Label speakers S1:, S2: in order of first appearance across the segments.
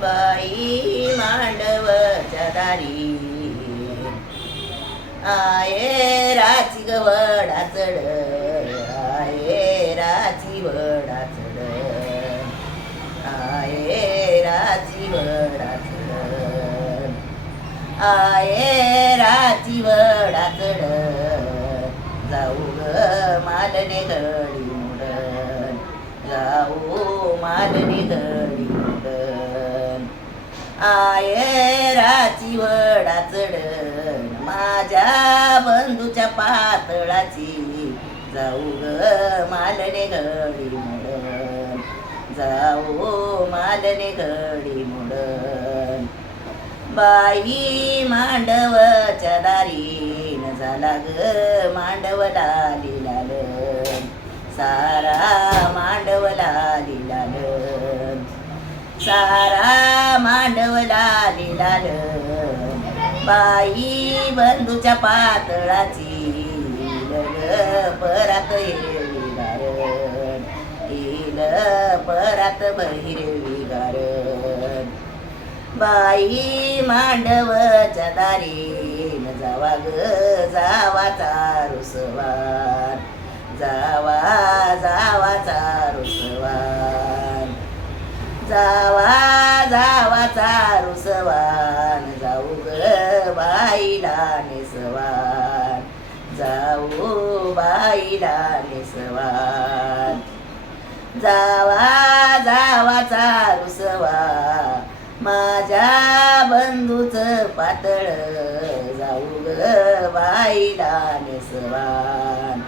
S1: बाई मांडव दारी आये राची गवडा चढ आये राची वडा चढ आये राची वडा चढ आये राची वडा चढ जाऊ ग मालने घडी मुड जाऊ मालने घडी आय राची वडा चढ माझ्या बंधूच्या पातळाची. जाऊ ग मालने घडी मोडन जाऊ मालने घडी मोडन बाई मांडवच्या न झाला ग मांडवला लिलाल सारा मांडवला लिलाल सारा लिलाल बाई बंधूच्या पातळाची लग परात हिरवीगारण परात हिरवीगारण बाई मांडवच्या दारीन जावा ग जावा चारुसवार जावा जावा चारुसवार जावा जावा बाईला निसवान जाऊ बाईला निसवान जावा जावा चारुसवा. माझ्या बंधूच पातळ. जाऊ ग बाईला निसवान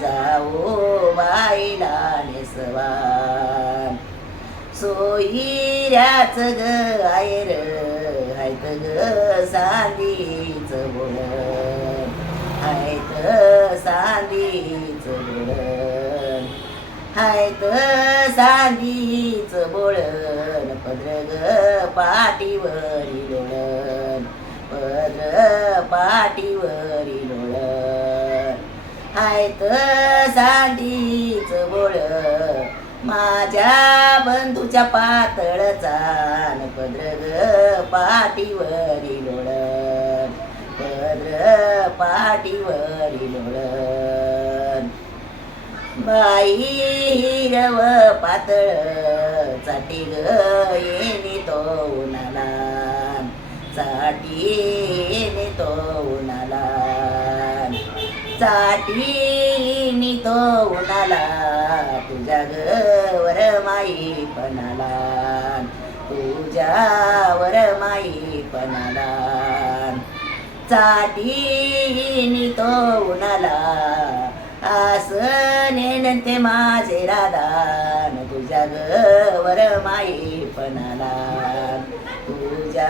S1: जाऊ बाईला निसवान सोयीऱ्याच ग आयर. ग सांदीच बोल हायत सांदीच बोल हायत सांदीच बोळण पद्र ग पाठीवरी लोळण पद्र पाठीवरी लोळण हायत सांदीच बोळ. माझ्या बंधूच्या पातळचा पाटीवरी पाठीवरी लोळण पद्र पाटीवरी लोळण बाई हिरव पातळ चाटी ग येणे तो उन्हाला चाटी येणे तो उन्हाला. चाटी तो उन्हाला तुझ्या ग वर माई पणाला तुझ्यावर माईपणाला माई पणाला. चाटी तो उन्हाला आस नेनंते माझे राधान तुझ्या गवर माईपणाला माई पणाला. तुझ्या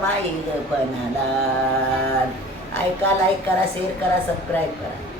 S1: माई पणाला. ऐकाला लाईक करा शेअर करा सबस्क्राईब करा.